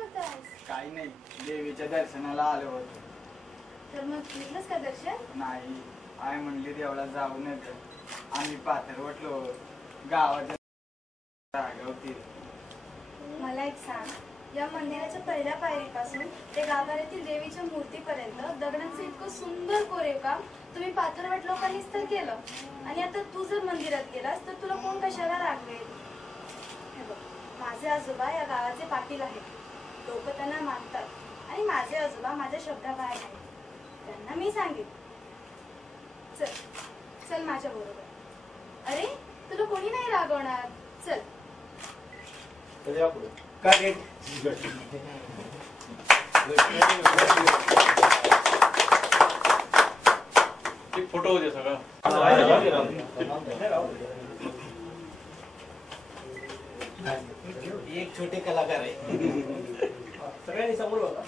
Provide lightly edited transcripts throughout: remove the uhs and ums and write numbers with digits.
करतायस? काही नाही, देवीच्या दर्शनाला आलो होतो. तर मग घेतलंस का दर्शन? नाही, आई म्हणली देवळात जाऊन येतं. आम्ही पाथरवटलो गावाच्या रागवती. मला एक सांग, या मंदिराच्या पहिल्या पायरीपासून ते गाभाऱ्यातील देवीच्या मूर्तीपर्यंत दगडांचं इतकं सुंदर कोरीव काम तुम्ही पाथरवट लोकांनीच तर केलं. आणि आता तू जर मंदिरात गेलास तर तुला कोण कशाला रागवेल? हे बघ, माझे आजोबा या गावाचे पाटील आहेत. लोक त्यांना मानतात आणि माझे आजोबा माझ्या शब्दाबाहेर आहेत. त्यांना मी सांगेन. चल चल माझ्या बरोबर. अरे तुला कोणी नाही रागवणार. चल. फोटो होते सगळं. एक छोटे कलाकार आहे. सगळ्यांनी समोर बघा.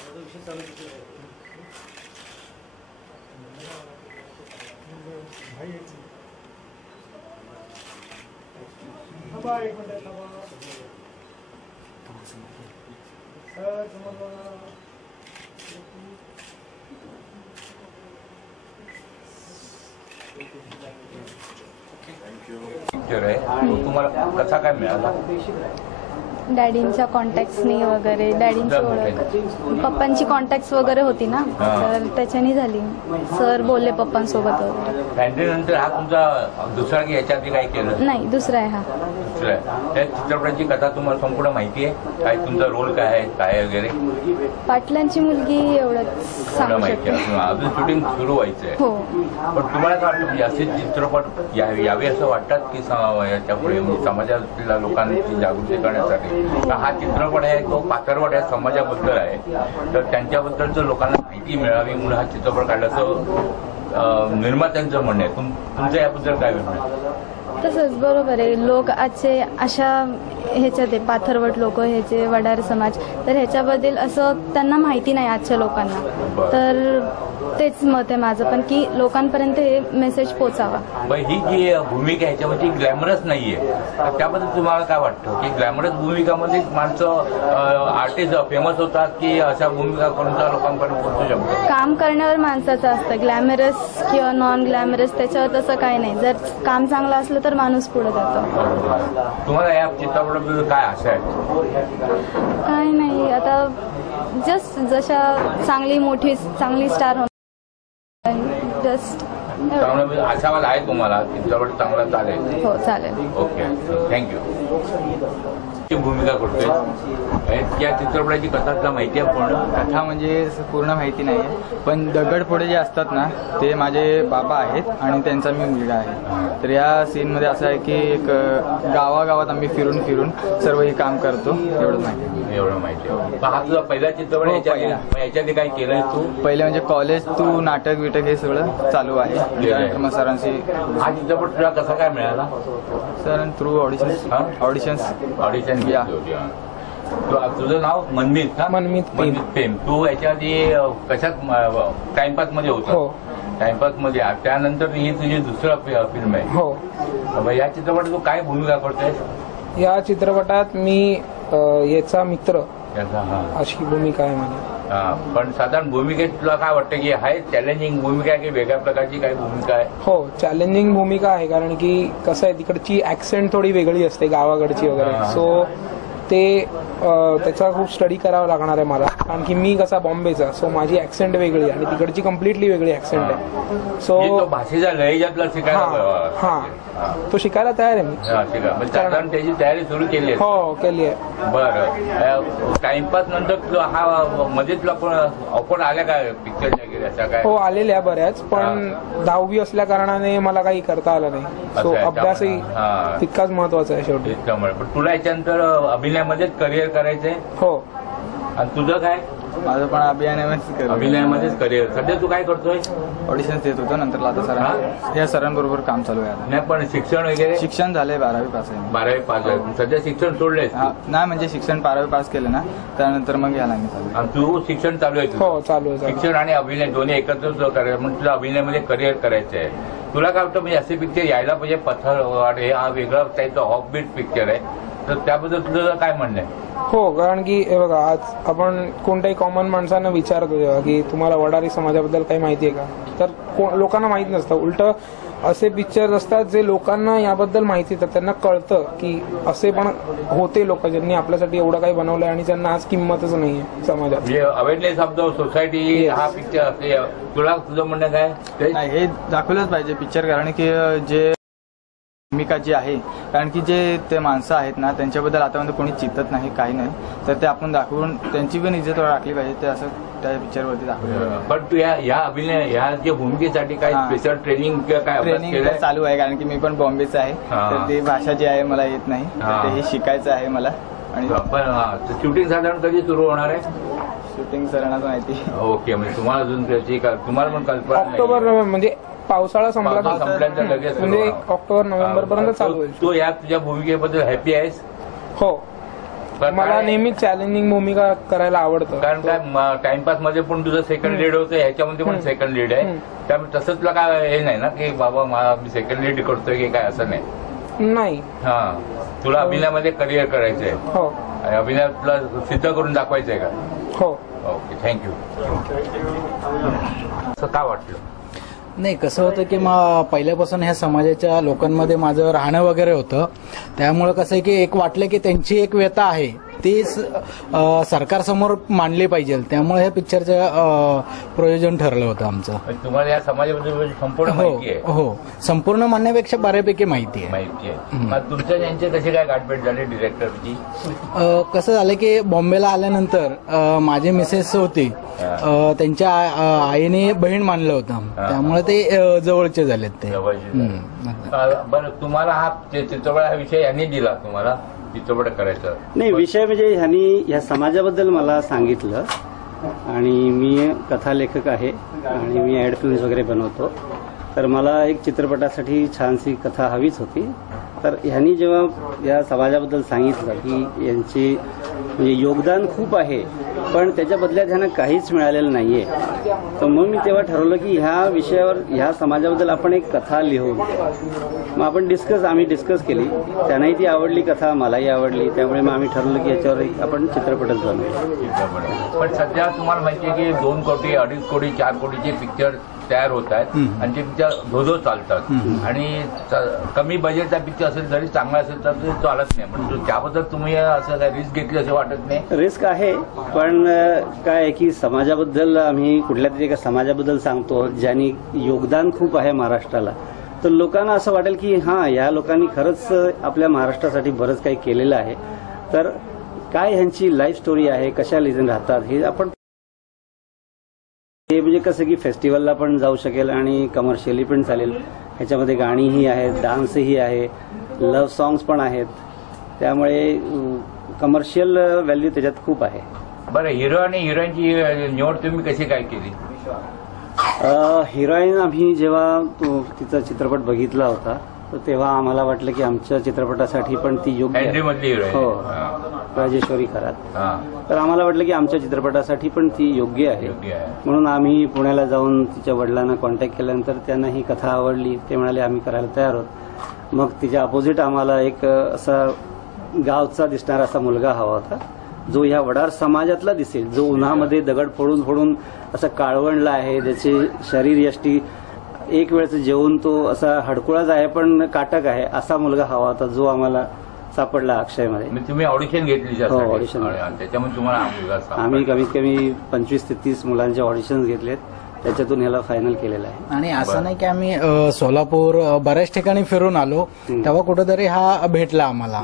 पिक्चर आहे, तुम्हाला कसा काय मिळाला? डॅडींच्या कॉन्टॅक्ट्सनी वगैरे, डॅडींची ओळख, पप्पांची कॉन्टॅक्ट्स वगैरे होती ना, तर त्याच्यानी झाली. सर बोलले पप्पांसोबत वगैरे. फॅन्ड्रीनंतर हा तुमचा दुसरा की याच्या आधी काय केलं? नाही, दुसरा आहे हा. दुसरा आहे. त्या चित्रपटाची कथा तुम्हाला संपूर्ण माहिती आहे? काय तुमचा रोल काय आहे, काय वगैरे? पाटलांची मुलगी एवढंच सांगू माहिती शकते. आहे. अजून शूटिंग सुरू व्हायचंय. हो. पण तुम्हाला काय वाटतं, म्हणजे असे चित्रपट यावे असं वाटतात की याच्यापुढे म्हणजे समाजातल्या लोकांची जागृती करण्यासाठी? हा चित्रपट आहे तो पाथरवट या समाजाबद्दल आहे, तर त्यांच्याबद्दलचं लोकांना माहिती मिळावी म्हणून हा चित्रपट काढला असं निर्मात्यांचं म्हणणं आहे. तुमचं याबद्दल काय म्हणणं आहे? तसंच बरोबर आहे. लोक आजचे अशा ह्याच्यात पाथरवट लोक, ह्याचे वडार समाज, तर ह्याच्याबद्दल असं त्यांना माहिती नाही आजच्या लोकांना. तर तेच मत आहे माझं पण, की लोकांपर्यंत हे मेसेज पोचावा. ही जी भूमिका ह्याच्यामध्ये ग्लॅमरस नाहीये, तर त्याबद्दल तुम्हाला काय वाटतं की ग्लॅमरस भूमिकामध्ये माणसं आर्टिस्ट फेमस होतात की अशा भूमिका करून लोकांपर्यंत पोहोचू शकतात? काम करण्यावर माणसाचं असतं. ग्लॅमरस किंवा नॉन ग्लॅमरस त्याच्यावर तसं काही नाही. जर काम चांगलं असलं तर माणूस पुढे जातो. तुम्हाला या चित्रपटाबद्दल काय आशा आहे? काय नाही, आता जस्ट जशा चांगली मोठी चांगली स्टार होणार, जस्ट आशावाद आहे तुम्हाला? चित्रपट चांगला चालेल? हो चालेल. Okay, thank you. भूमिका करतोय या चित्रपटाची कथा तुला माहिती आहे पूर्ण? कथा म्हणजे पूर्ण माहिती नाही आहे, पण दगडफोडे जे असतात ना ते माझे बाबा आहेत आणि त्यांचा मी मुलगा आहे. तर या सीनमध्ये असं आहे की एक गावागावात आम्ही फिरून फिरून सर्व हे काम करतो. एवढंच माहिती आहे. एवढं माहिती आहे. हा तुझा पहिला चित्रपट? याच्यात काय केलंय तू? पहिले म्हणजे कॉलेज टू नाटक विटक हे सगळं चालू आहे. त्यानंतर मग सरांशी. हा चित्रपट तुला कसा काय मिळाला? सर थ्रू ऑडिशन या. तुझं नाव मनमीत का? मनमीत प्रेम. तू याच्या आधी कशात टाइमपास मध्ये होता? टाइमपास मध्ये. त्यानंतर ही तुझी दुसरं फिल्म आहे? हो. या चित्रपटात तू काय भूमिका करतोय? या चित्रपटात मी याचा मित्र अशी भूमिका आहे माझी. पण साधारण भूमिकेत तुला काय वाटतं की हाय चॅलेंजिंग भूमिका आहे की वेगळ्या प्रकारची काही भूमिका आहे? हो, चॅलेंजिंग भूमिका आहे, कारण की कसं आहे तिकडची ऍक्सेंट थोडी वेगळी असते गावाकडची वगैरे. सो ते त्याचा खूप स्टडी करावा लागणार आहे मला, कारण की मी कसा बॉम्बेचा, सो माझी ऍक्सेंट वेगळी आणि तिकडची कम्प्लिटली वेगळी ऍक्सेंट आहे. सो भाषेचा लहेजातला शिकायला हा तो शिकायला तयार आहे मी. साधारण त्याची तयारी सुरू केली आहे? हो, केली आहे. बरं. टाइमपास नंतर हा मध्ये तुला पण ऑफर आल्या काय पिक्चरच्या वगैरे अशा काय? हो, आलेल्या बऱ्याच, पण 10वी असल्या कारणाने मला काही करता आलं नाही. सो अभ्यासही तितकाच महत्वाचा आहे शेवटी. त्यामुळे पण तुला याच्यानंतर अभिनयामध्येच करिअर करायचंय? हो. आणि तुझं काय? माझं पण अभिनयामध्येच करिअर. सध्या तू काय करतोय? ऑडिशन देत होतो. नंतर आता या सरांबरोबर काम चालू आहे. नाही, पण शिक्षण वगैरे? शिक्षण झालंय, 12वी पास आहे. 12वी पास आहे. सध्या शिक्षण सोडलंय? नाही, म्हणजे शिक्षण 12वी पास केलं ना, त्यानंतर मग याला मी चालू. आणि तू शिक्षण चालू आहे? हो, चालू आहे. शिक्षण आणि अभिनय दोन्ही एकत्र करायचं म्हणून तुला अभिनयामध्ये करिअर करायचं आहे. तुला काय वाटतं म्हणजे असे पिक्चर यायला पाहिजे? पथरवाट हे हा वेगळा टाईपचा ऑफबीट पिक्चर आहे, तर त्याबद्दल तुझं काय म्हणणं आहे? हो, कारण की हे बघा, आज आपण कोणत्याही कॉमन माणसांना विचारतो जेव्हा की तुम्हाला वडारी समाजाबद्दल काही माहिती आहे का, तर लोकांना माहित नसतं. उलट असे पिक्चर असतात जे लोकांना याबद्दल माहिती तर त्यांना कळतं की असे पण होते लोक ज्यांनी आपल्यासाठी एवढं काही बनवलंय आणि त्यांना आज किंमतच नाहीये समाजात. म्हणजे अवेअरनेस ऑफ द सोसायटी हा पिक्चर तुझं म्हणणं काय? नाही, हे दाखवलंच पाहिजे पिक्चर, कारण की जे भूमिका जी आहे, कारण की जे ते माणसं आहेत ना त्यांच्याबद्दल आतापर्यंत कोणी चिंतत नाही, काही नाही, तर ते आपण दाखवून त्यांची पण इज्जत राखली पाहिजे. ते असं त्या पिक्चरवरती दाखवलं. पण तू या अभिनय ह्या जे भूमिकेसाठी काय स्पेशल ट्रेनिंग किंवा काय अभ्यास ट्रेनिंग केलंय? चालू आहे, कारण की मी पण बॉम्बेचा आहे, तर ती भाषा जी आहे मला येत नाही, तर ते हे शिकायचं आहे मला. आणि पण शूटिंग साधारण कधी सुरू होणार आहे? शूटिंग सरांनाच माहिती. ओके, म्हणजे तुम्हाला अजून त्याची तुम्हाला पण कल्पना नाही. ऑक्टोबर म्हणजे पावसाळा संपल्यानंतर लगेच सुरू म्हणजे होणार. ऑक्टोबर नोव्हेंबर पर्यंत चालू होईल. तू या तुझ्या भूमिकेबद्दल हॅपी आहेस? हो, पण मला काय- नेहमीच चॅलेंजिंग भूमिका करायला आवडतं. कारण काय टाइमपास मध्ये पण तुझं सेकंड लीड होतं, ह्याच्यामध्ये पण सेकंड लीड आहे, त्यामुळे तसं तुला काय हे नाही ना की बाबा मी सेकंड लीड करतोय की काय, असं नाही. नाही. हा, तुला अभिनयामध्ये करिअर करायचंय हो आणि अभिनय तुला सिद्ध करून दाखवायचंय का? हो. Okay, thank you. असं का वाटलं? नाही, कसं होतं की पहिल्यापासून ह्या समाजाच्या लोकांमध्ये माझं राहणं वगैरे होतं, त्यामुळं कसं आहे की एक वाटलं की त्यांची एक व्यथा आहे ती सरकारसमोर मांडली पाहिजे, त्यामुळे ह्या पिक्चरचं प्रयोजन ठरलं होतं आमचं. तुम्हाला या समाजाबद्दल संपूर्ण माहिती आहे? हो, संपूर्ण म्हणण्यापेक्षा बऱ्यापैकी माहिती आहे. मग तुमच्या त्यांचे कसे काय गाठभेट झाले डिरेक्टरची? कसं झालं की बॉम्बेला आल्यानंतर माझी मिसेस होती, त्यांच्या आईने बहीण मानलं होतं, त्यामुळे ते जवळचे झालेत ते. बरं, तुम्हाला हा चित्रपट हा विषय यांनी दिला तुम्हाला चित्रपट करायचा? नाही, विषय म्हणजे ह्यांनी ह्या समाजाबद्दल मला सांगितलं आणि मी कथालेखक आहे आणि मी ॲड फिल्म्स वगैरे बनवतो, तर मला एक चित्रपटासाठी छानशी कथा हवीच होती. तर ह्यांनी जेव्हा या समाजाबद्दल सांगितलं की यांचे म्हणजे योगदान खूप आहे पण त्याच्या बदल्यात ह्यांना काहीच मिळालेलं नाहीये, तर मग मी तेव्हा ठरवलं की ह्या विषयावर ह्या समाजाबद्दल आपण एक कथा लिहू. मग आम्ही डिस्कस केली, त्यांनाही ती आवडली कथा, मलाही आवडली, त्यामुळे मग आम्ही ठरवलं की याच्यावर आपण चित्रपटच बनवू. पण सध्या तुम्हाला माहिती आहे की 2 कोटी 2.5 कोटी 4 कोटीचे पिक्चर तयार होत आहेत आणि ते पिक्चर धोधो चालतात आणि कमी बजेटचा पिक्चर असेल जरी चांगला असेल तर ते चालत नाही. म्हणजे त्याबद्दल तुम्ही असं काय रिस्क घेतली असं वाटत नाही? रिस्क आहे, पण काय आहे की समाजाबद्दल आम्ही कुठल्या तरी एका समाजाबद्दल सांगतो ज्यांनी योगदान खूप आहे महाराष्ट्राला, तर लोकांना असं वाटेल की हां, या लोकांनी खरंच आपल्या महाराष्ट्रासाठी बरंच काही केलेलं आहे. तर काय ह्यांची लाईफ स्टोरी आहे, कशा लिजन राहतात हे आपण म्हणजे कसं की फेस्टिवलला पण जाऊ शकेल आणि कमर्शियली पण चालेल. ह्याच्यामध्ये गाणीही आहेत, डान्सही आहे, लव्ह सॉंग्स पण आहेत, त्यामुळे कमर्शियल व्हॅल्यू त्याच्यात खूप आहे. बरं, हिरो आणि हिरोईनची निवड तुम्ही कशी काय केली? हिरोईन आम्ही जेव्हा तिचा चित्रपट बघितला होता तर तेव्हा आम्हाला वाटलं की आमच्या चित्रपटासाठी पण ती योग्य आहे. मधली हिरोईन? हो, राजेश्वरी खरात. तर आम्हाला वाटलं की आमच्या चित्रपटासाठी पण ती योग्य आहे, म्हणून आम्ही पुण्याला जाऊन तिच्या वडिलांना कॉन्टॅक्ट केल्यानंतर त्यांना ही कथा आवडली, ते म्हणाले आम्ही करायला तयार आहोत. मग तिच्या अपोजिट आम्हाला एक असा गावचा दिसणारा असा मुलगा हवा होता जो ह्या वडार समाजातला दिसेल, जो उन्हामध्ये दगड फोडून फोडून असं काळवणला आहे, ज्याचे शरीर यष्टी एक वेळचं जेवून तो असा हडकुळाच आहे पण काटक आहे, असा मुलगा हवा होता जो आम्हाला सापडला अक्षयमध्ये. तुम्ही ऑडिशन घेतली? हो, ऑडिशन. त्याच्यामुळे तुम्हाला आम्ही कमीत कमी 25 ते 30 मुलांचे ऑडिशन घेतलेत, त्याच्यातून ह्याला फायनल केलेलं आहे. आणि असं नाही की आम्ही सोलापूर बऱ्याच ठिकाणी फिरून आलो तेव्हा कुठेतरी हा भेटला आम्हाला.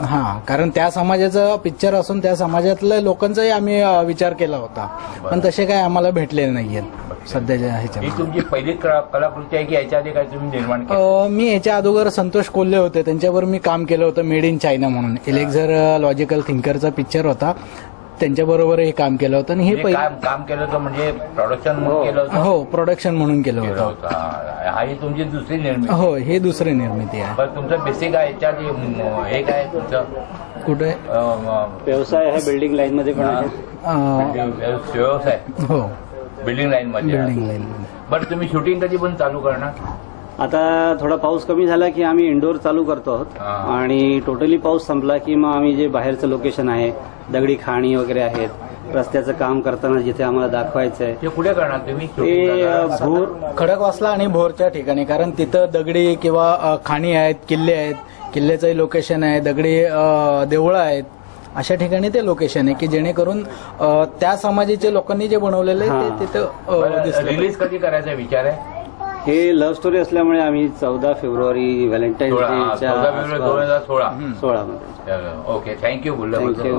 हा, कारण त्या समाजाचं पिक्चर असून त्या समाजातल्या लोकांचाही आम्ही विचार केला होता, पण तसे काय आम्हाला भेटले नाहीयेत सध्याच्या ह्याच्या. तुमची पहिली कलाकृती आहे की याच्या आधी काय तुम्ही निर्माण केलं? मी याच्या अगोदर संतोष कोल्हे होते, त्यांच्यावर मी काम केलं होतं, मेड इन चायना म्हणून इलेक्झर लॉजिकल थिंकरचा पिक्चर होता, त्यांच्याबरोबरही काम केलं होतं. आणि हे काम केलं होतं म्हणजे प्रोडक्शन म्हणून केलं होतं? हो, प्रोडक्शन म्हणून केलं होतं. हा, ही तुमची दुसरी निर्मिती? हो, हे दुसरी निर्मिती आहे. पण तुमचं बेसिक आहे याच्यात हे काय तुमचं? कुठे व्यवसाय आहे? बिल्डिंग लाईन मध्ये पण व्यवसाय? हो, बिल्डिंग लाईन मध्ये. Building line. बरं, तुम्ही शूटिंग कधी पण चालू करणार? आता थोडा पाऊस कमी झाला की आम्ही इंडोर चालू करतो आहोत आणि टोटली पाऊस संपला की मग आम्ही जे बाहेरचं लोकेशन आहे, दगडी खाणी वगैरे आहेत, रस्त्याचं काम करताना जिथे आम्हाला दाखवायचं आहे ते कुठे करणार तुम्ही? ते भोर खडकवासला आणि भोरच्या ठिकाणी, कारण तिथं दगडी किंवा खाणी आहेत, किल्ले आहेत, किल्ल्याचंही लोकेशन आहे, दगडी देवळं आहेत, अशा ठिकाणी ते लोकेशन आहे की जेणेकरून त्या समाजाच्या लोकांनी जे बनवलेलं आहे ते तिथं दिसतं. रिलीज कधी करायचा विचार आहे? हे लव्ह स्टोरी असल्यामुळे आम्ही 14 फेब्रुवारी व्हॅलेंटाईन्स डेच्या 14 फेब्रुवारी 2016. 16 मध्ये. Okay, thank you. Thank you.